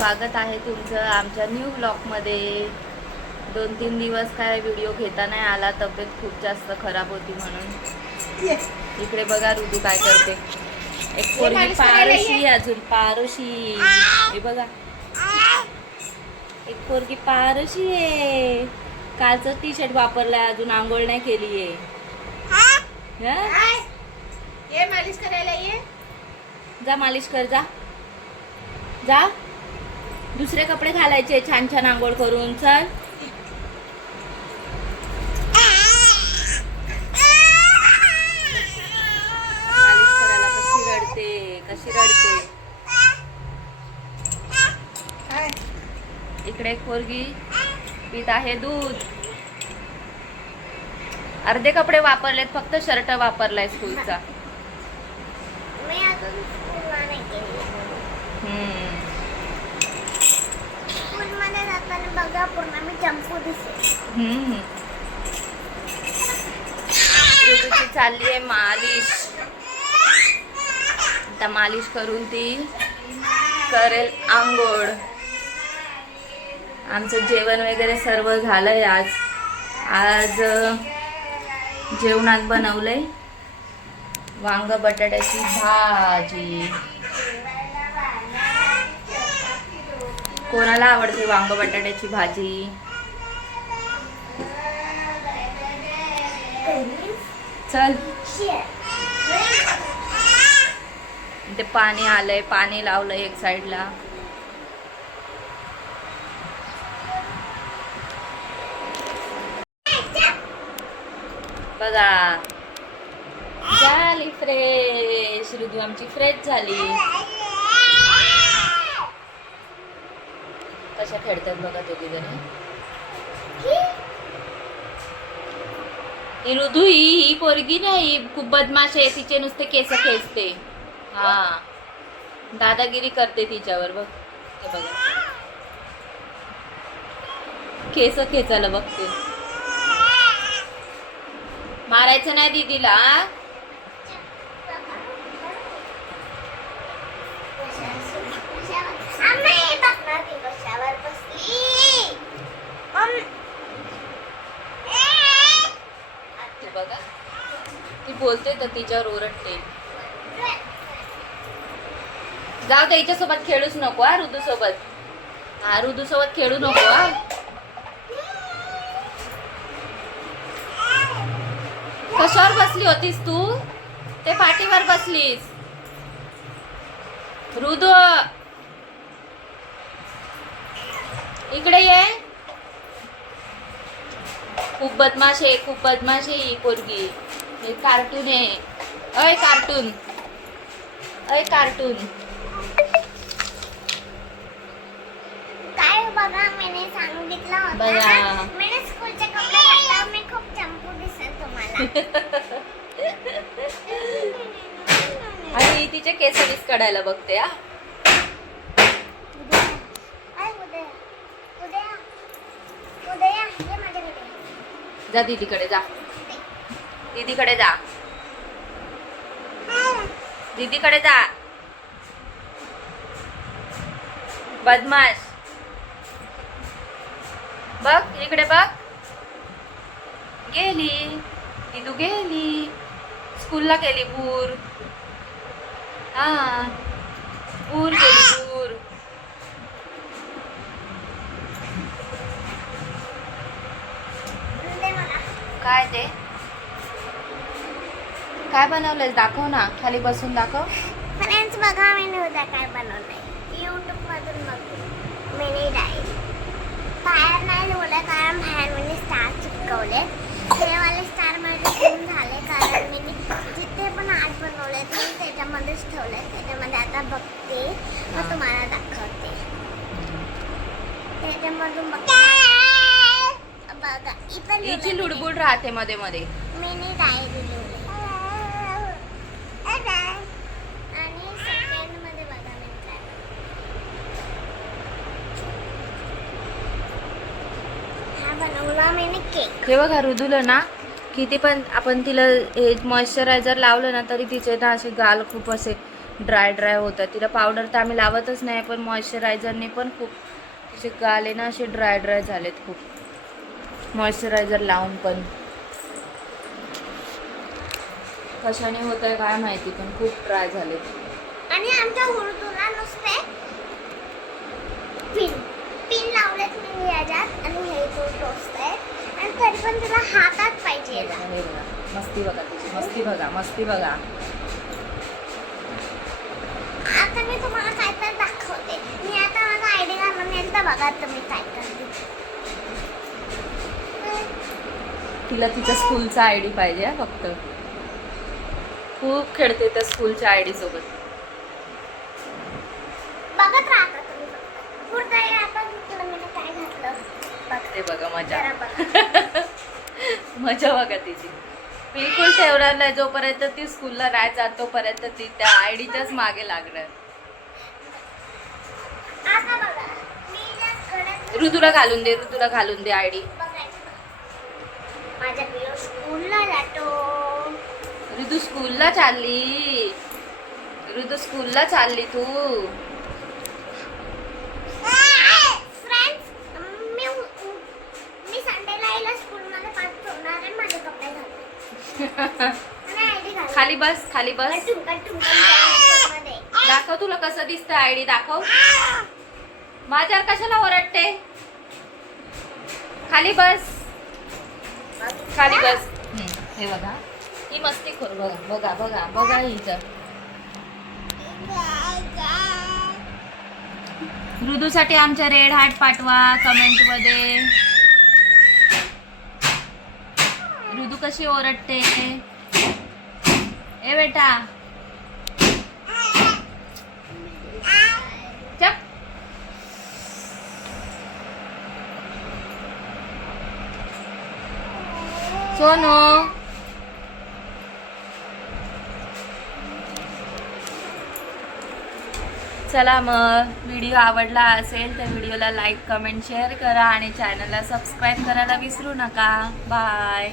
स्वागत आहे तुमचं आमच्या न्यू ब्लॉगमध्ये. 2-3 दिवस काय व्हिडिओ घेता नाही आला, तब्येत खूप जास्त खराब होती म्हणून. इकडे बघा ऋतू काय करते. एक पोरगी पारोशी, अजून पारोशी. हे बघा, एक पोरगी पारोशी आहे. कालचं टी शर्ट वापरलाय, अजून आंघोळ नाही केली आहे. ये मालिश करायला ये. जा मालिश कर, जा जा. दुसरे कपडे घालायचे छान छान आंघोळ करून. चल मालिश करायला कशी रडते, कशी रडते. इकडे एक पोरगी पीत आहे दूध. अर्धे कपडे वापरलेत, फक्त शर्ट वापरलाय स्कूलचा. बघा पूर्ण मी चंपू दिसते. ऋतूची चालली आहे मालिश. आता मालिश करून ती करेल आंघोळ. आमचं जेवण वगैरे सर्व झालंय. आज जेवणात बनवलंय वांग बटाट्याची भाजी. कोणाला आवडते वांग बटाट्याची भाजी? चल, ते पाणी आलंय, पाणी लावलंय एक साईडला. बघा, झाली फ्रेश. ऋतू आमची फ्रेश झाली. कशा खेळतात बघा दोघी जणी. ही ऋतू ही पोरगी नाही, खूप बदमाश आहे. तिचे नुसते केस खेचते. हा, दादागिरी करते तिच्यावर. बघ, हे बघा, केस खेचायला बघते. मारायचं नाही दीदीला. बघा, ती बोलते तर तिच्यावर ओरडते. जाऊ दे, हिच्यासोबत खेळूच नको. हा, ऋतू सोबत. हा, ऋतू सोबत खेळू नको. हा, कशावर बसली होतीस तू? ते पाठीवर बसलीस. ऋतू इकडे ये. खूप बदमाश आहे, खूप बदमाश आहे ही पोरगी. हे कार्टून आहे. अय कार्टून, अय कार्टून. काय बघा, मी सांगितलं होतं बघा, मी स्कूलचे कपडे घातला. मी खूप चंपू दिसेल तुम्हाला. आणि तिचे केस काढायला बघते. हा, जा दीदीकडे जा. दीदीकडे जा. दीदीकडे जा. बदमाश. बघ इकडे बघ. गेली दीदू, गेली स्कूलला. गेली पूर. हा, पूर गेली पूर. काय ते काय बनवलंय? दाखव ना, खाली बसून दाखव. फ्रेंड्स बघा, मी उद्या काय बनवलंय. यूट्यूब मधून बघून मिनी डायरी. बाहेर नाही ठेवलं कारण बाहेर मी स्टार चिपकवले. हे वाले स्टार माझे खूप झाले कारण मी जिथे पण आज बनवले ते त्याच्यामध्येच ठेवले. त्याच्यामध्ये आता बघते, मग तुम्हाला दाखवते. त्याच्यामधून बघा, इथं हिची लुडबुड राहते मध्ये मध्ये. मिनी डायरी लिहिली. आणि सेकंड मध्ये बघा मी काय हा बनवला मी केक. हे बघा, ऋदूला ना किती पण आपण तिला हे मॉइश्चरायझर लावलं ना तरी तिचे ना असे गाल खूप असे ड्राय होतं. तिला पावडर तर आम्ही लावतच नाही, पण मॉइश्चरायझरने पण खूप तिचे गाल आहे ना असे ड्राय झालेत खूप, मॉइश्चरायझर लावून पण. कशाने होत आहे काय माहिती, पण खूप ड्राय झालेत. आणि आमच्या हुरदूला नुसते पिन लावलेत मी याच्यात, आणि हे तो टोचतंय, आणि तरी पण तुला हातात पाहिजे. हे बघा, मस्ती बघा तिची, मस्ती बघा. आता मी तुम्हाला काय तर दाखवते. मी आता माझा आयडी घालून येईल तर बघा तुम्ही काय करते. तिला तिच्या स्कूलचा आयडी पाहिजे हा फक्त. खूप खेळते त्या स्कूलच्या आयडी सोबत. बघत राहता तुम्ही फक्त. पुढचं हे आता तुला मी काय घातलं ते बघा मजा. जरा बघा. मजा बघा तिची. बिलकुल ठेवणार नाही, जोपर्यंत ती स्कूलला नाही जात तोपर्यंत ती त्या आयडीच्याच मागे लागणार. आता बघा मी ज्या घरात ऋतूला घालून दे आयडी. बघायचं. माझ्या पिलो स्कूलला जातो. ऋतू स्कूलला चालली तू. फ्रेंड्स, मी संडेला यायला स्कूलमध्ये पाठवणार आहे. माझे कपडे घालते आणि आयडी घालते. खाली बस. कट्टून दाखव तुला कसं दिसतं आयडी दाखव. माझ्यावर कशाला ओरडते. खाली बस. हे बघा ही मस्ती खोर. बघा हिचं. ऋतूसाठी आमच्या रेड हार्ट पाठवा कमेंट मध्ये. ऋतू कशी ओरडते. ए बेटा चप. सोनू चला मग, व्हिडिओ आवडला असेल तर व्हिडिओला लाईक कमेंट शेअर करा आणि चॅनलला सबस्क्राईब करायला विसरू नका. बाय.